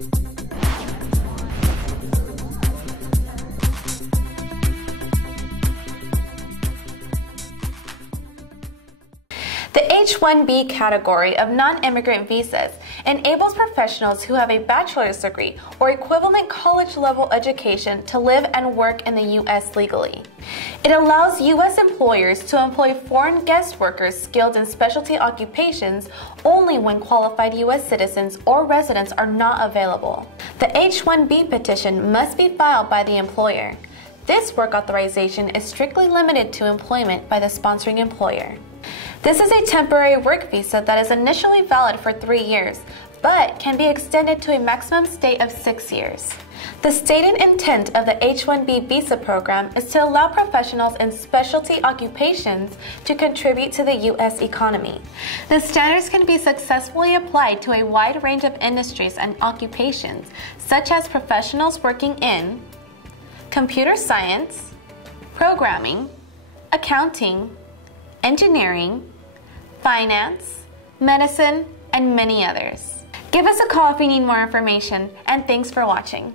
The H-1B category of non-immigrant visas enables professionals who have a bachelor's degree or equivalent college-level education to live and work in the U.S. legally. It allows U.S. employers to employ foreign guest workers skilled in specialty occupations only when qualified U.S. citizens or residents are not available. The H-1B petition must be filed by the employer. This work authorization is strictly limited to employment by the sponsoring employer. This is a temporary work visa that is initially valid for 3 years, but can be extended to a maximum stay of 6 years. The stated intent of the H-1B visa program is to allow professionals in specialty occupations to contribute to the U.S. economy. The standards can be successfully applied to a wide range of industries and occupations, such as professionals working in computer science, programming, accounting, engineering, finance, medicine, and many others. Give us a call if you need more information, and thanks for watching.